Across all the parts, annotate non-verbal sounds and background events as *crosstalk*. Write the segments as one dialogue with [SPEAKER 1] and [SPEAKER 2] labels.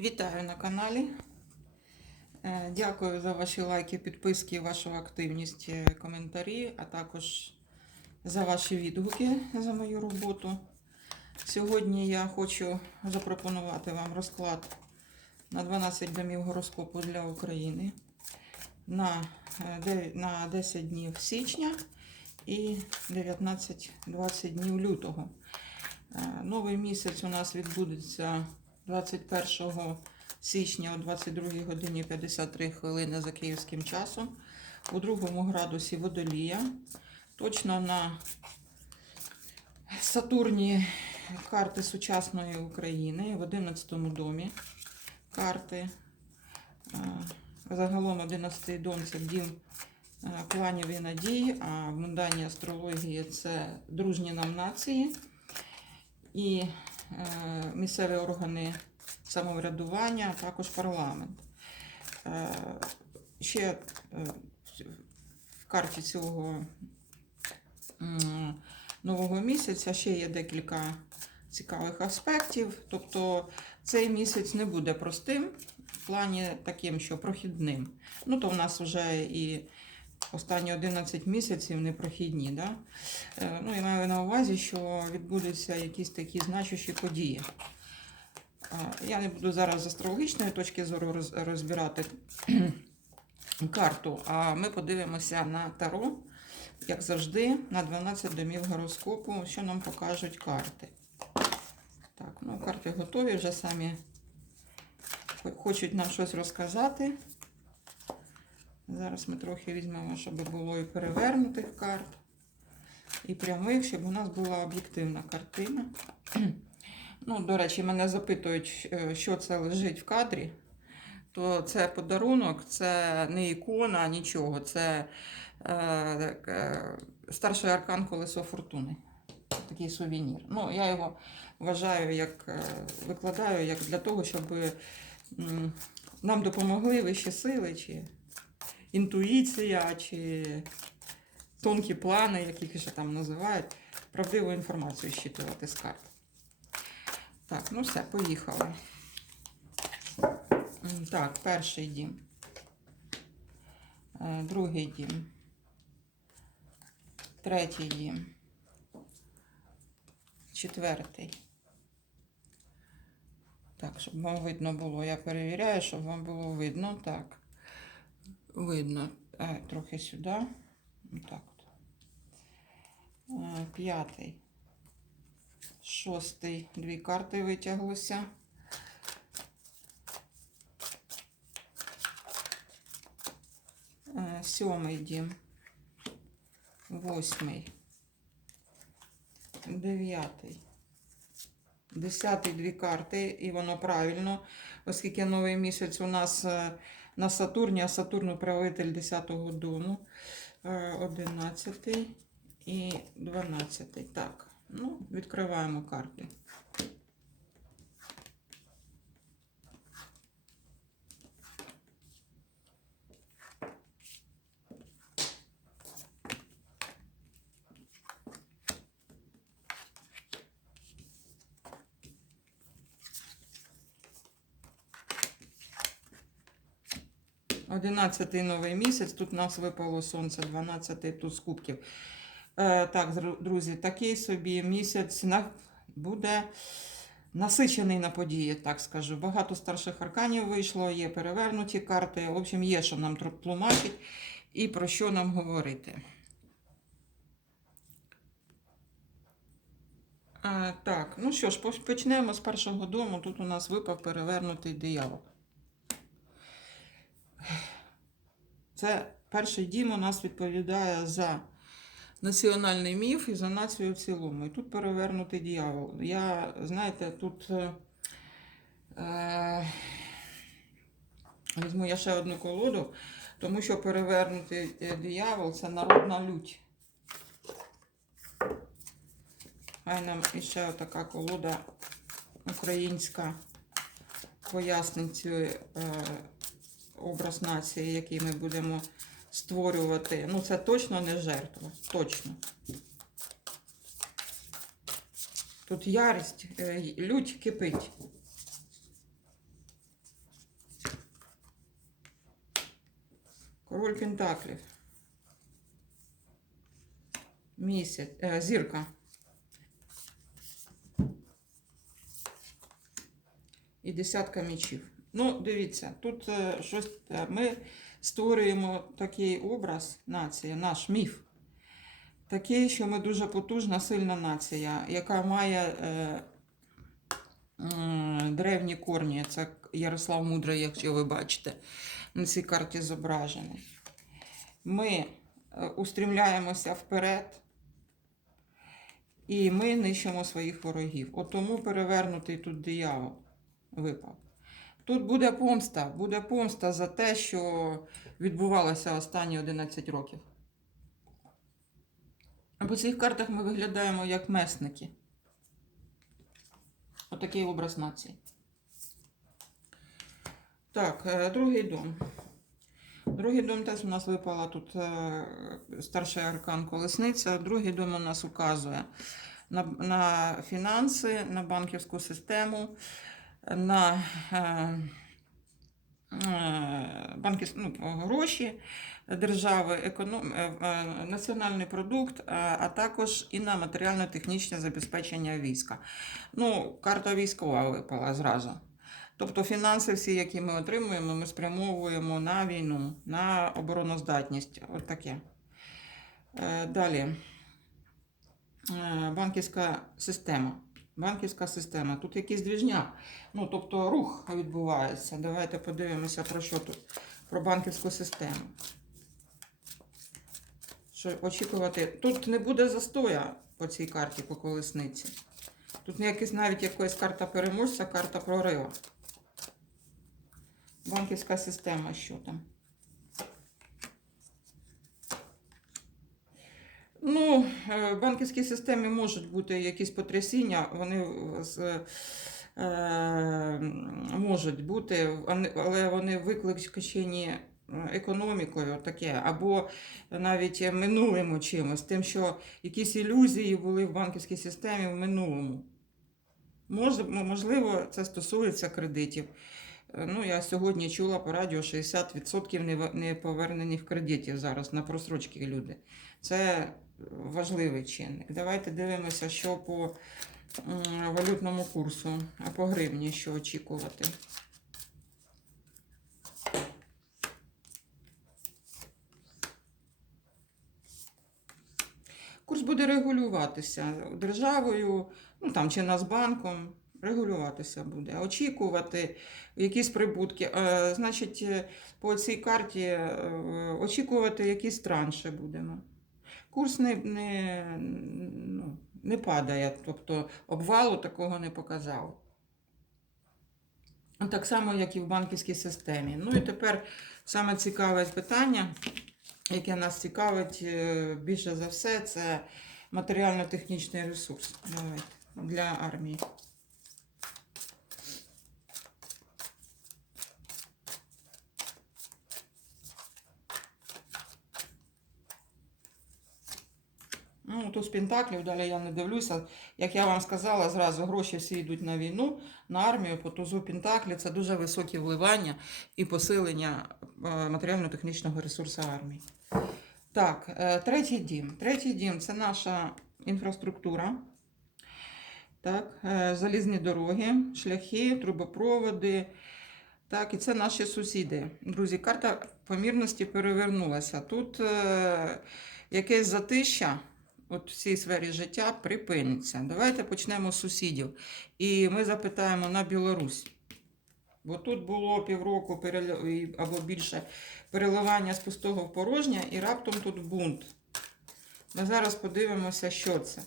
[SPEAKER 1] Вітаю на каналі. Е, Дякую за ваші лайки, підписки, вашу активність, е, коментарі, а також за ваші відгуки за мою роботу. Сьогодні я хочу запропонувати вам розклад на 12 домів гороскопу для України на, е, де- на 10 днів січня і 19-20 днів лютого. Е, Новий місяць у нас відбудеться 21 січня о 22 годині 53 хвилини за київським часом, у другому градусі водолія. Точно на Сатурні карти сучасної України в 11 домі карти. Е, Загалом 11 дом це дім е, планів і надій, а в мунданій астрології це дружні нам нації і е, місцеві органи самоврядування, а також парламент. Е, ще е, в карті цього нового місяця ще є декілька цікавих аспектів. Тобто цей місяць не буде простим в плані таким, що прохідним. Ну, то в нас вже і останні 11 місяців непрохідні. Да? Е, Ну, я маю на увазі, що відбудуться якісь такі значущі події. Я не буду зараз з астрологічної точки зору розбирати *clears throat* карту, а ми подивимося на таро, як завжди, на 12 домів гороскопу, що нам покажуть карти. Так, ну карти готові, вже самі хочуть нам щось розказати. Зараз ми трохи візьмемо, щоб було і перевернутих карт, і прямих, щоб у нас була об'єктивна картина. *clears throat* Ну, до речі, мене запитують, е, що це лежить в кадрі. То це подарунок, це не ікона, нічого. Це е, е, старший аркан колесо фортуни. Такий сувенір. Ну, я його вважаю, як е, викладаю як для того, щоб нам допомогли вищі сили, чи інтуїція, чи тонкі плани, як їх ще там називають, правдиву інформацію щитувати з карт. Так, ну все, поїхали. Так, перший дім. Е, Другий дім. Третій дім. Четвертий. Так, щоб вам видно було. Я перевіряю, щоб вам було видно. Так. Видно. Е, трохи сюди. Так от. Е, П'ятий. Шостий. Дві карти витяглося. Е, Сьомий дім. Восьмий. Дев'ятий. Десятий дві карти, і воно правильно, оскільки новий місяць у нас на Сатурні, а Сатурн управитель 10-го дому. Е, Одинадцятий і дванадцятий. Так, ну, відкриваємо карти. Одинадцятий новий місяць. Тут нас випало сонце, 12 туз кубків. Е, так, друзі, такий собі місяць буде насичений на події, так скажу. Багато старших арканів вийшло, є перевернуті карти. В общем, є, що нам тлумачить і про що нам говорити. Е, так, ну що ж, почнемо з першого дому. Тут у нас випав перевернутий диявол. Це перший дім у нас відповідає за національний міф і за націю в цілому. І тут перевернутий діявол. Я, знаєте, тут е, е, візьму я ще одну колоду, тому що перевернутий е, диявол це народна лють. Хай нам іще така колода українська пояснить цю е, образ нації, який ми будемо створювати. Ну, це точно не жертва. Точно. Тут ярість, е, лють кипить. Король Пентаклів. Місяць, е, зірка. І десятка мічів. Ну, дивіться, тут е, щось е, ми створюємо такий образ нації, наш міф. Такий, що ми дуже потужна, сильна нація, яка має е, м, древні корні. Це Ярослав Мудрий, якщо ви бачите, на цій карті зображений. Ми е, устремляємося вперед. І ми нищимо своїх ворогів. От тому перевернутий тут диявол випав. Тут буде помста, буде помста за те, що відбувалося останні 11 років. По цих картах ми виглядаємо як месники. Отакий образ нації. Так, е, другий дом. Другий дом теж у нас випала тут е, старший аркан колесниця. Другий дом у нас указує на, на фінанси, на банківську систему, на е, е, банків, ну, гроші держави, економ, е, національний продукт, а, також і на матеріально-технічне забезпечення війська. Ну, карта військова випала зразу. Тобто фінанси всі, які ми отримуємо, ми спрямовуємо на війну, на обороноздатність. От таке. Далі. Банківська система. Банківська система. Тут якийсь двіжняк. Ну, тобто рух відбувається. Давайте подивимося, про що тут. Про банківську систему. Що очікувати? Тут не буде застоя по цій карті по колесниці. Тут не якась навіть якась карта переможця, карта прорива. Банківська система, що там? Ну, е, в банківській системі можуть бути якісь потрясіння, вони е, можуть бути, але вони викликані економікою таке, або навіть минулим чимось, тим, що якісь ілюзії були в банківській системі в минулому. Можливо, це стосується кредитів. Е, Ну, я сьогодні чула по радіо 60% нева- неповернених кредитів зараз на просрочки люди. Це важливий чинник. Давайте дивимося, що по валютному курсу, а по гривні що очікувати. Курс буде регулюватися державою, ну там чи Нацбанком. Регулюватися буде, очікувати якісь прибутки. Значить, е, по цій карті е, очікувати якісь транші будемо. Курс не, не, ну, не падає, тобто обвалу такого не показав. Так само, як і в банківській системі. Ну і тепер саме цікаве питання, яке нас цікавить е, більше за все, це матеріально-технічний ресурс Давайте, для армії. Ну, тут з Пентаклів, далі я не дивлюся. Як я вам сказала, зразу гроші всі йдуть на війну, на армію, по тузу Пентаклі. Це дуже високі вливання і посилення е, матеріально-технічного ресурсу армії. Так, е, третій дім. Третій дім це наша інфраструктура. Так, е, залізні дороги, шляхи, трубопроводи. Так, і це наші сусіди. Друзі, карта помірності перевернулася. Тут е, якесь затища от в цій сфері життя припиниться. Давайте почнемо з сусідів. І ми запитаємо на Білорусь. Бо тут було півроку або більше переливання з пустого в порожнє, і раптом тут бунт. Ми зараз подивимося, що це.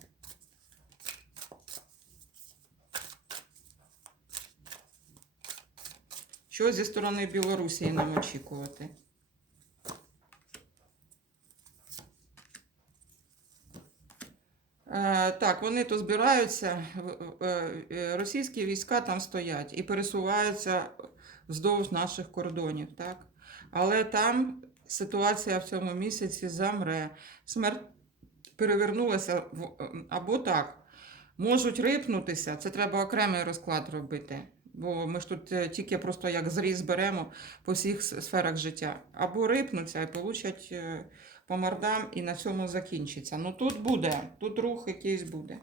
[SPEAKER 1] Що зі сторони Білорусі нам очікувати? Так, вони то збираються, е, е, російські війська там стоять і пересуваються вздовж наших кордонів, так? Але там ситуація в цьому місяці замре. Смерть перевернулася або так. Можуть рипнутися, це треба окремий розклад робити. Бо ми ж тут е, тільки просто як зріз беремо по всіх сферах життя. Або рипнуться і получать е, по мордам, і на цьому закінчиться. Ну тут буде, тут рух якийсь буде.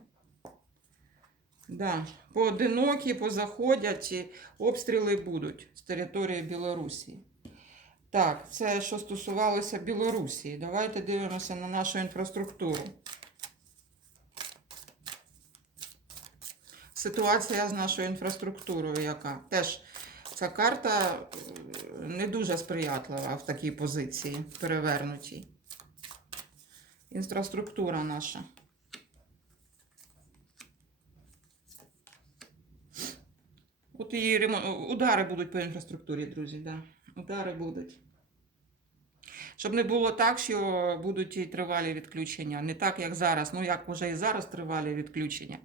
[SPEAKER 1] Да. Поодинокі, позаходять, обстріли будуть з території Білорусі. Так, це що стосувалося Білорусі. Давайте дивимося на нашу інфраструктуру. Ситуація з нашою інфраструктурою, яка теж ця карта е, не дуже сприятлива в такій позиції перевернутій. Інфраструктура наша. От її ремо- удари будуть по інфраструктурі, друзі. Да. Удари будуть. Щоб не було так, що будуть і тривалі відключення. Не так, як зараз. Ну, як вже і зараз тривалі відключення.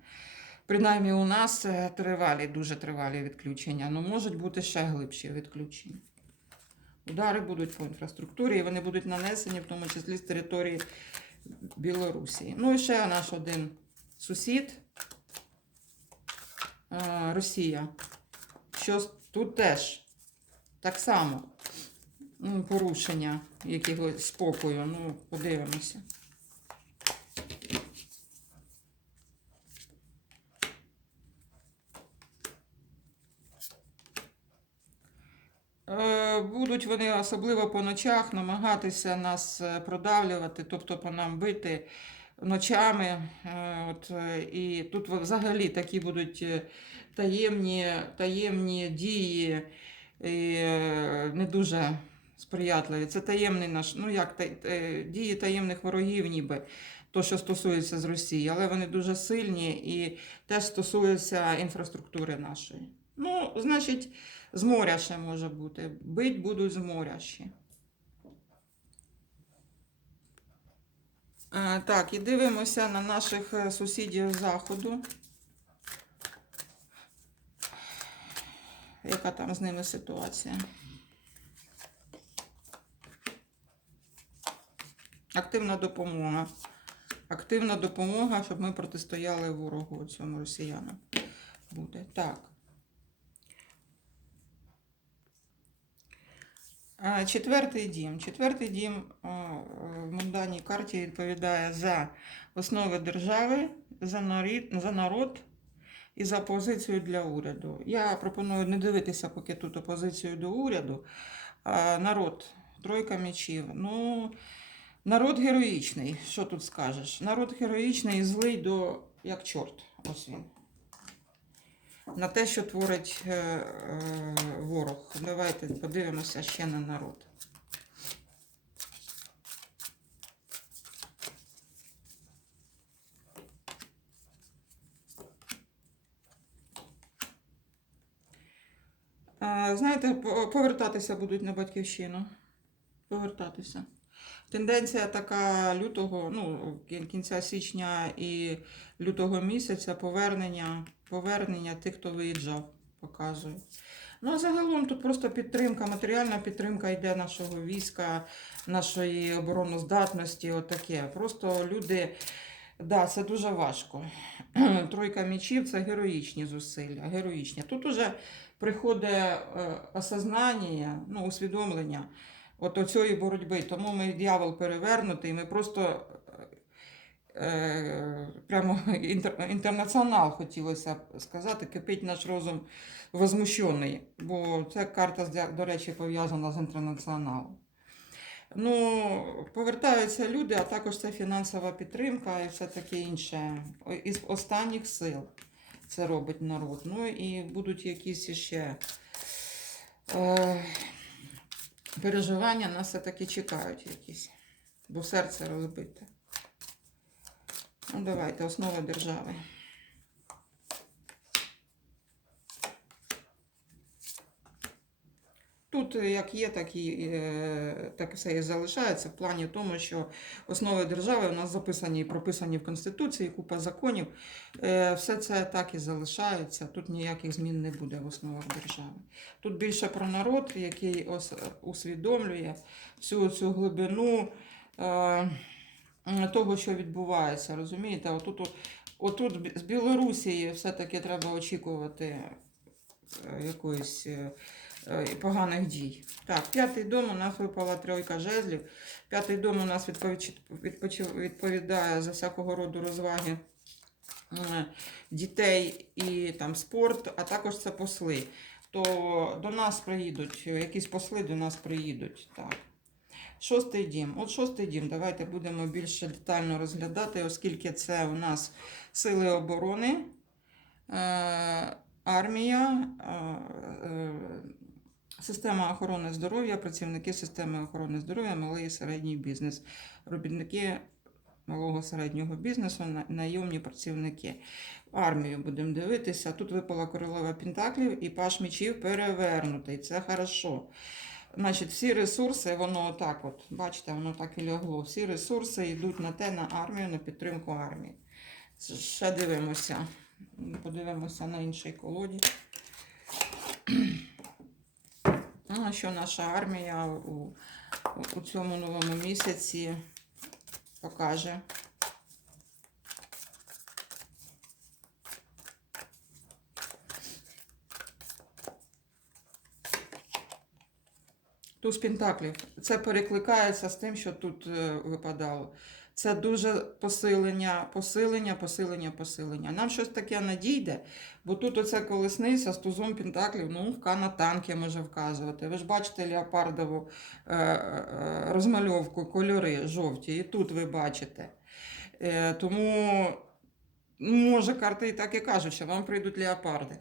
[SPEAKER 1] Принаймні, у нас е, тривалі, дуже тривалі відключення. Ну, можуть бути ще глибші відключення. Удари будуть по інфраструктурі, і вони будуть нанесені, в тому числі з території Білорусі. Ну і ще наш один сусід е, Росія. Що тут теж так само порушення якогось спокою. Ну, подивимося. Е, Будуть вони особливо по ночах намагатися нас е, продавлювати, тобто по нам бити ночами. Е, От, е, і тут взагалі такі будуть таємні, таємні дії і не дуже сприятливі. Це таємний наш, ну як та- дії таємних ворогів, ніби то, що стосується з Росії, але вони дуже сильні і теж стосуються інфраструктури нашої. Ну, значить, з моря ще може бути. Бить будуть з моря ще. Е, Так, і дивимося на наших е, сусідів заходу. Яка там з ними ситуація? Активна допомога. Активна допомога, щоб ми протистояли ворогу цьому росіянам. Буде. Так. Четвертий дім. Четвертий дім в мунданій карті відповідає за основи держави, за народ, і за позицію для уряду. Я пропоную не дивитися поки тут опозицію до уряду. Народ, тройка мечів. Ну, народ героїчний. Що тут скажеш? Народ героїчний і злий до як чорт. Ось він. На те, що творить е, е, ворог. Давайте подивимося ще на народ. Знаєте, повертатися будуть на батьківщину. Повертатися. Тенденція така лютого, ну, кінця січня і лютого місяця повернення, повернення тих, хто виїжджав, показує. Ну, а загалом тут просто підтримка, матеріальна підтримка йде нашого війська, нашої обороноздатності, отаке. Просто люди, да, це дуже важко. *clears throat* Тройка мічів це героїчні зусилля, героїчні. Тут уже приходить е, осознання, ну, усвідомлення от оцієї боротьби. Тому ми дьявол перевернутий, ми просто е, прямо інтер, інтернаціонал хотілося б сказати, кипить наш розум возмущений, бо ця карта, до речі, пов'язана з інтернаціоналом. Ну, повертаються люди, а також це фінансова підтримка і все таке інше. Із останніх сил це робить народ. Ну і будуть якісь ще е, переживання, нас все-таки чекають якісь, бо серце розбите. Ну, давайте, основа держави. Тут як є, так і е, так все і залишається в плані тому, що основи держави у нас записані і прописані в Конституції, купа законів. Е, Все це так і залишається. Тут ніяких змін не буде в основах держави. Тут більше про народ, який усвідомлює всю цю глибину е, того, що відбувається. Розумієте, отут, отут з Білорусі все-таки треба очікувати якоїсь поганих дій. Так, п'ятий дом у нас випала тройка жезлів. П'ятий дом у нас відповідає за всякого роду розваги е, дітей і там спорт, а також це посли. То до нас приїдуть, якісь посли до нас приїдуть. Так. Шостий дім. От шостий дім. Давайте будемо більше детально розглядати, оскільки це у нас сили оборони, е, армія, е, е, система охорони здоров'я, працівники системи охорони здоров'я, малий і середній бізнес, робітники малого середнього бізнесу, найомні працівники. Армію будемо дивитися. Тут випала королева Пентаклів і паш мечів перевернутий. Це хорошо. Значить, всі ресурси, воно отак, от, бачите, воно так і лягло. Всі ресурси йдуть на те, на армію, на підтримку армії. Ще дивимося. Подивимося на іншій колоді. Ну, що наша армія у, у цьому новому місяці покаже. Туз Пентаклів. Це перекликається з тим, що тут е, випадало. Це дуже посилення, посилення, посилення, посилення. Нам щось таке надійде, бо тут оце колесниця з тузом Пентаклів, ну, вка на танки може вказувати. Ви ж бачите леопардову е, е, розмальовку, кольори жовті, і тут ви бачите. Е, тому, ну, може, карти і так і кажуть, що вам прийдуть леопарди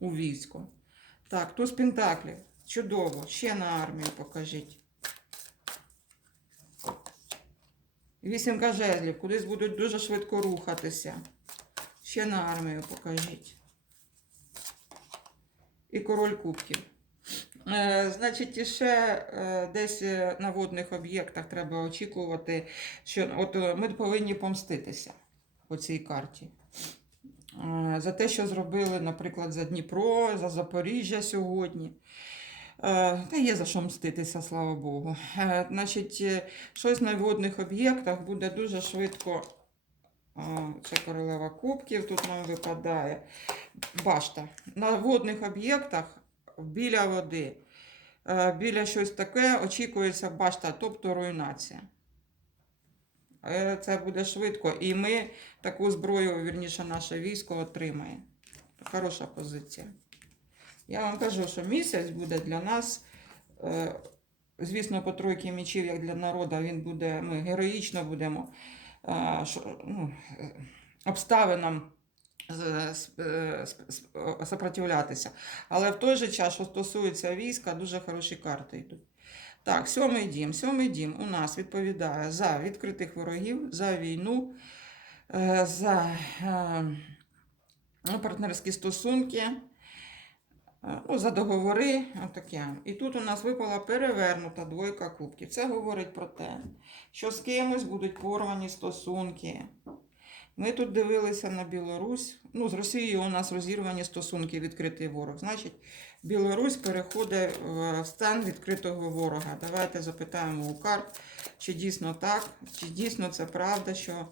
[SPEAKER 1] у військо. Так, туз Пентаклів. Чудово. Ще на армію покажіть. Вісімка жезлів. Кудись будуть дуже швидко рухатися. Ще на армію покажіть. І король кубків. Е, значить, і ще е, десь е, на водних об'єктах треба очікувати, що от ми повинні помститися по цій карті. Е, за те, що зробили, наприклад, за Дніпро, за Запоріжжя сьогодні. Е, Та є за що мститися, слава Богу. Е, Значить, е, щось на водних об'єктах буде дуже швидко. Це королева кубків тут нам випадає. Башта. На водних об'єктах біля води, біля щось таке очікується башта, тобто руйнація. Це буде швидко. І ми таку зброю, вірніше, наше військо отримає. Хороша позиція. Я вам кажу, що місяць буде для нас, е, звісно, по тройки мічів, як для народу, він буде, ми героїчно будемо ну, обставинам е, сопротивлятися. Але в той же час, що стосується війська, дуже хороші карти йдуть. Так, сьомий дім. Сьомий дім у нас відповідає за відкритих ворогів, за війну, е, за ну, партнерські стосунки. Е, Ну, за договори, отаке. І тут у нас випала перевернута двойка кубків. Це говорить про те, що з кимось будуть порвані стосунки. Ми тут дивилися на Білорусь. Ну, з Росією у нас розірвані стосунки, відкритий ворог. Значить, Білорусь переходить в стан відкритого ворога. Давайте запитаємо у карт, чи дійсно так, чи дійсно це правда, що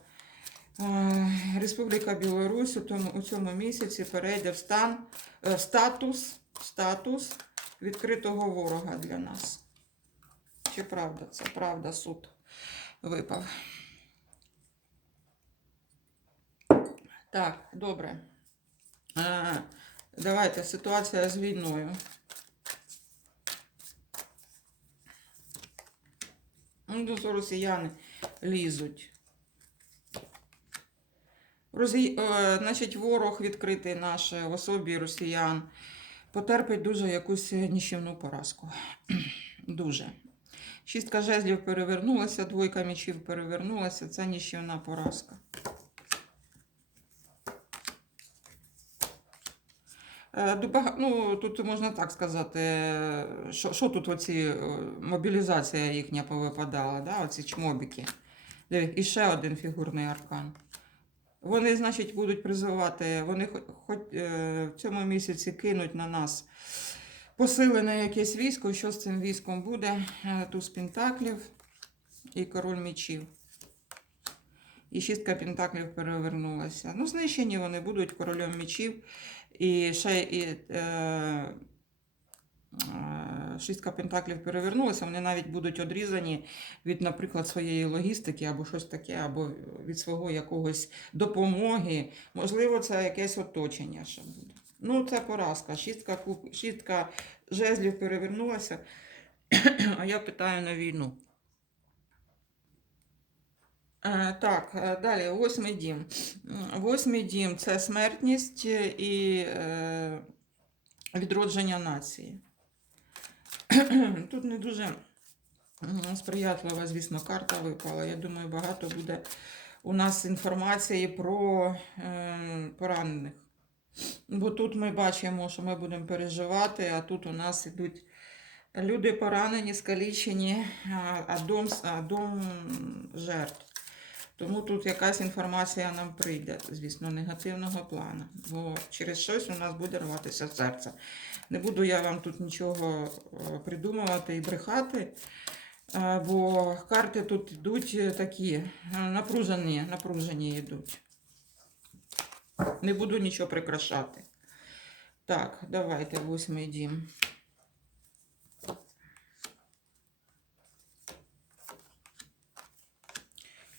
[SPEAKER 1] е, Республіка Білорусь у, тому, у цьому місяці перейде в стан е, статус, статус відкритого ворога для нас. Чи правда? Це правда, суд випав. Так, добре. Е, давайте ситуація з війною. Ну, тут росіяни лізуть. Розі... Е, значить, ворог відкритий наш е, в особі росіян потерпить дуже якусь ніщівну поразку. *clears throat* дуже. Шістка жезлів перевернулася, двойка мечів перевернулася. Це ніщівна поразка. Е, Ну, тут можна так сказати, що, що тут оці е, мобілізація їхня повипадала, да? оці чмобіки. І ще один фігурний аркан. Вони, значить, будуть призивати, вони хоч, е, в цьому місяці кинуть на нас посилене якесь військо. Що з цим військом буде? Е, Туз Пентаклів і король мечів. І шістка пентаклів перевернулася. Ну, знищені вони будуть королем мечів І ще і, е, шістка пентаклів перевернулася, вони навіть будуть одрізані від, наприклад, своєї логістики або щось таке, або від свого якогось допомоги. Можливо, це якесь оточення ще буде. Ну, це поразка. Шістка, куб, шістка жезлів перевернулася, *clears throat* а я питаю на війну. Е, Так, е, далі, восьмий дім. Восьмий дім це смертність і е, відродження нації. *clears throat* Тут не дуже сприятлива, звісно, карта випала. Я думаю, багато буде у нас інформації про е, поранених. Бо тут ми бачимо, що ми будемо переживати, а тут у нас ідуть люди поранені, скалічені, а дом, а дом жертв. Тому тут якась інформація нам прийде, звісно, негативного плану. Бо через щось у нас буде рватися серце. Не буду я вам тут нічого е, придумувати і брехати, е, бо карти тут йдуть е, такі напружені, напружені йдуть. Не буду нічого прикрашати. Так, давайте восьмий дім.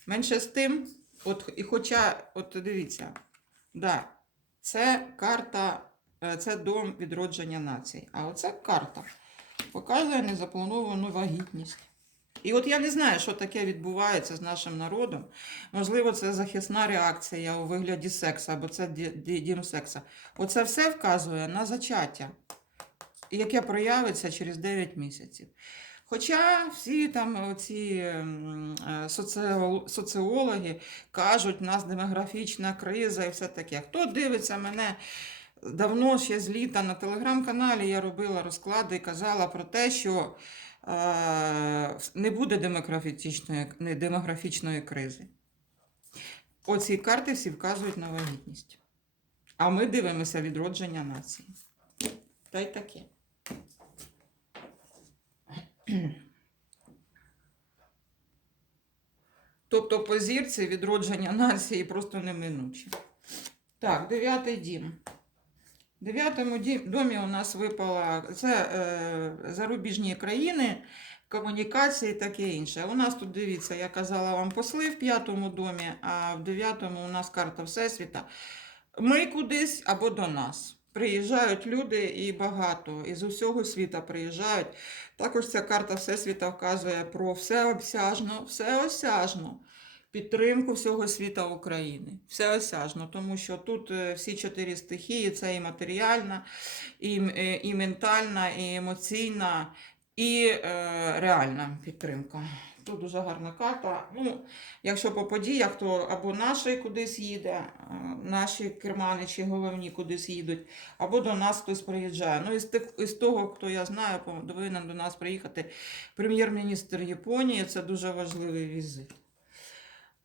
[SPEAKER 1] Менше з тим, от, і хоча, от дивіться, да, це карта, це дом відродження націй. А оця карта показує незаплановану вагітність. І от я не знаю, що таке відбувається з нашим народом. Можливо, це захисна реакція у вигляді секса, або це ді- ді- дім секса. Оце все вказує на зачаття, яке проявиться через 9 місяців. Хоча всі там ці соціологи кажуть, у нас демографічна криза і все таке. Хто дивиться мене давно ще з літа на телеграм-каналі, я робила розклади і казала про те, що е, не буде демографічної, не, демографічної кризи. Оці карти всі вказують на вагітність. А ми дивимося відродження нації. Та й таке. Тобто по зірці відродження нації просто неминуче. Так, дев'ятий дім. В дев'ятому домі у нас випала це е, зарубіжні країни, комунікації і таке інше. У нас тут, дивіться, я казала вам посли в п'ятому домі, а в дев'ятому у нас карта Всесвіта. Ми кудись або до нас. Приїжджають люди і багато, із усього світа приїжджають. Також ця карта Всесвіта вказує про всеосяжну, всеосяжну підтримку всього світа України. Всеосяжно, тому що тут е, всі чотири стихії це і матеріальна, і, е, і ментальна, і емоційна, і е, реальна підтримка. Тут дуже гарна карта. Ну, якщо по подіях, то або наші кудись їде, е, наші керманичі головні кудись їдуть, або до нас хтось приїжджає. Ну, із, тих, із того, хто я знаю, повинен до нас приїхати прем'єр-міністр Японії. Це дуже важливий візит.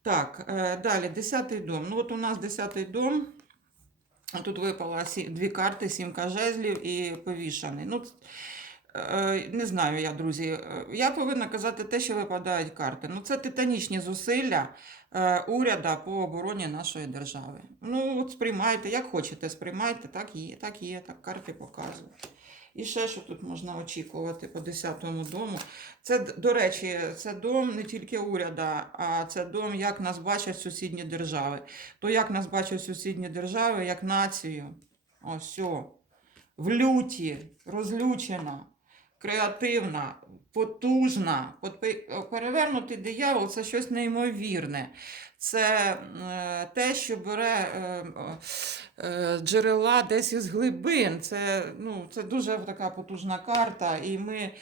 [SPEAKER 1] Так, е, далі, 10 дом. Ну, от у нас 10 дом. Тут випало дві карти, сімка жезлів і повішаний. Ну, е, не знаю я, друзі. Е, Я повинна казати те, що випадають карти. Ну, це титанічні зусилля е, уряда по обороні нашої держави. Ну, от сприймайте, як хочете, сприймайте, так є, так є, так карти показують. І ще що тут можна очікувати по 10-му дому. Це, до речі, це дом не тільки уряда, а це дом, як нас бачать сусідні держави. То як нас бачать сусідні держави, як націю. Ось о. В люті, розлючена, креативна, потужна. От пе- перевернутий диявол це щось неймовірне. Це е, те, що бере е, е, джерела десь із глибин. Це, ну, це дуже така потужна карта, і ми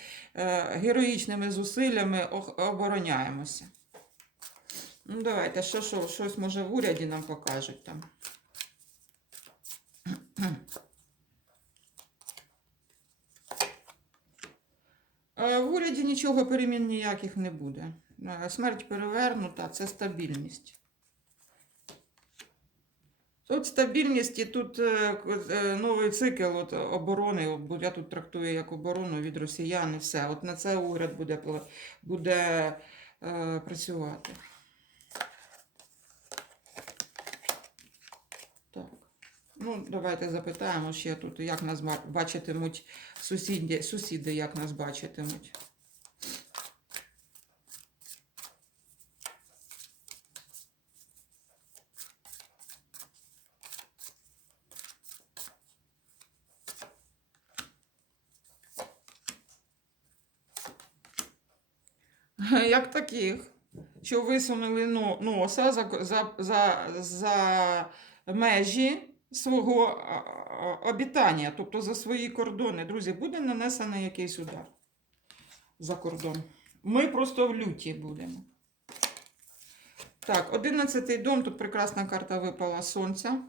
[SPEAKER 1] героїчними зусиллями обороняємося. Ну, давайте, що, що, щось може в уряді нам покажуть там. В уряді нічого перемін ніяких не буде. Е, Смерть перевернута, це стабільність. Тут стабільність і тут е, е, новий цикл от, оборони. От, я тут трактую як оборону від росіян і все. От на це уряд буде, буде е, працювати. Так. Ну, давайте запитаємо ще тут, як нас бачитимуть сусіди, сусіди, як нас бачитимуть. *laughs* Як таких, що висунули носа за, за, за, за межі свого обітання, тобто за свої кордони. Друзі, буде нанесений якийсь удар за кордон. Ми просто в люті будемо. Так, 11-й дом, тут прекрасна карта випала сонця.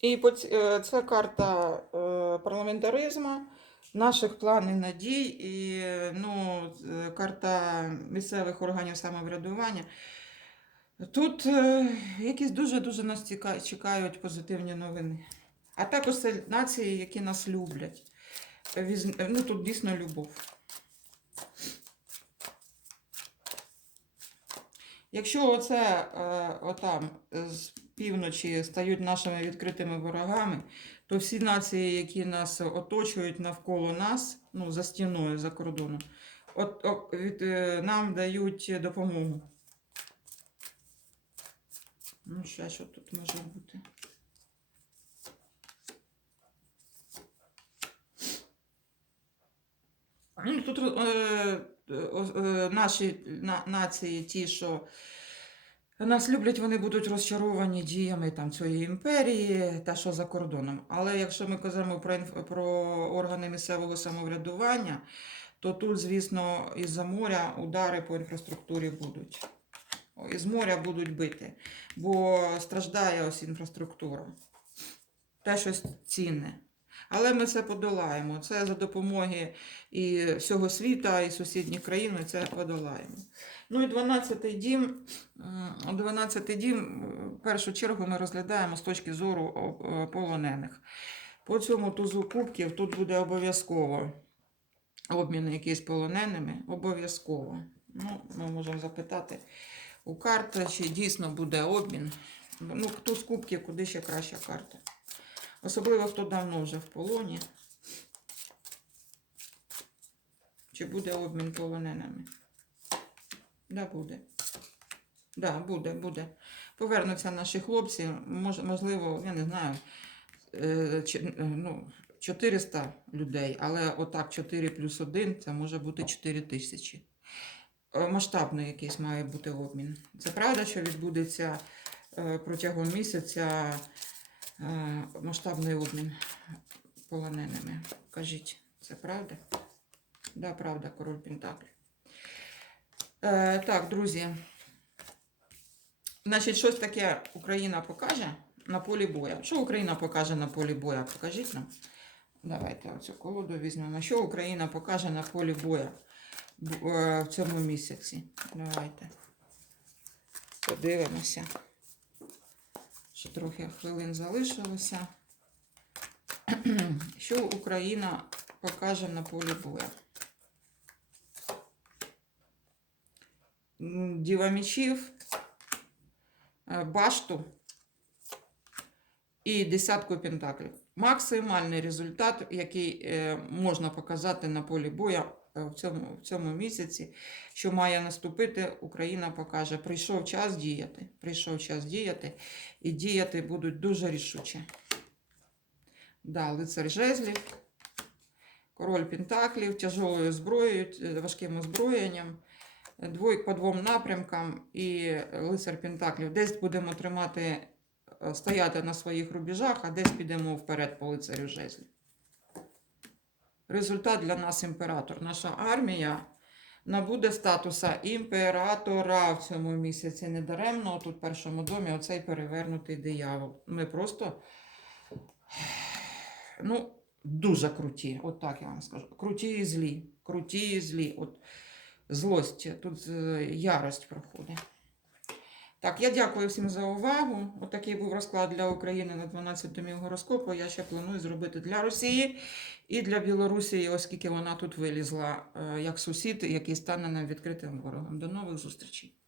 [SPEAKER 1] І е, це карта е, парламентаризму, наших планів надій і ну, е, карта місцевих органів самоврядування. Тут е, якісь дуже-дуже нас чекають позитивні новини. А також це нації, які нас люблять. Ну, тут дійсно любов. Якщо оце е, отам з півночі стають нашими відкритими ворогами, то всі нації, які нас оточують навколо нас, ну, за стіною, за кордоном, от, від, е, нам дають допомогу. Ну, ще що тут може бути? Ну, тут е, наші нації, ті, що нас люблять, вони будуть розчаровані діями там, цієї імперії та що за кордоном. Але якщо ми казимо про, про органи місцевого самоврядування, то тут, звісно, із-за моря удари по інфраструктурі будуть. Із моря будуть бити, бо страждає ось інфраструктура. Те щось цінне. Але ми це подолаємо. Це за допомоги і всього світа, і сусідніх країн ми це подолаємо. Ну і 12-й дім. 12-й дім, в першу чергу, ми розглядаємо з точки зору полонених. По цьому тузу кубків тут буде обов'язково обмін якийсь полоненими. Обов'язково. Ну, ми можемо запитати у карти, чи дійсно буде обмін. Ну, туз кубків, куди ще краща карта. Особливо, хто давно вже в полоні. Чи буде обмін полоненими? Да, буде. Да, буде, буде. Повернуться наші хлопці, мож, можливо, я не знаю, е, чи- е, ну, 400 людей, але отак 4 плюс 1 це може бути 4 тисячі. Е, Масштабний якийсь має бути обмін. Це правда, що відбудеться протягом місяця масштабний обмін полоненими. Кажіть, це правда? Да, правда, король Пентаклів. Е, так, друзі. Значить, щось таке Україна покаже на полі боя. Що Україна покаже на полі боя? Покажіть нам. Давайте оцю колоду візьмемо. Що Україна покаже на полі боя е, в цьому місяці? Давайте. Подивимося. Ще трохи хвилин залишилося. *clears throat* Що Україна покаже на полі боя? Діва мечів, е, башту і десятку пентаклів. Максимальний результат, який е, можна показати на полі боя е, в цьому, в цьому місяці, що має наступити, Україна покаже. Прийшов час діяти. Прийшов час діяти, і діяти будуть дуже рішуче. Да, лицар жезлів, король пентаклів, тяжелою зброєю, е, важким озброєнням, е, двойк по двом напрямкам і лицар пентаклів. Десь будемо тримати, е, стояти на своїх рубежах, а десь підемо вперед по лицарю жезлів. Результат для нас імператор. Наша армія набуде статуса імператора в цьому місяці. Недаремно тут в першому домі оцей перевернутий диявол. Ми просто ну, дуже круті, от так я вам скажу. Круті і злі. Круті і злі. От злость, тут е, ярость проходить. Так, я дякую всім за увагу. Отакий був розклад для України на 12 домів гороскопу. Я ще планую зробити для Росії і для Білорусі, оскільки вона тут вилізла е, як сусід, який стане нам відкритим ворогом. До нових зустрічей.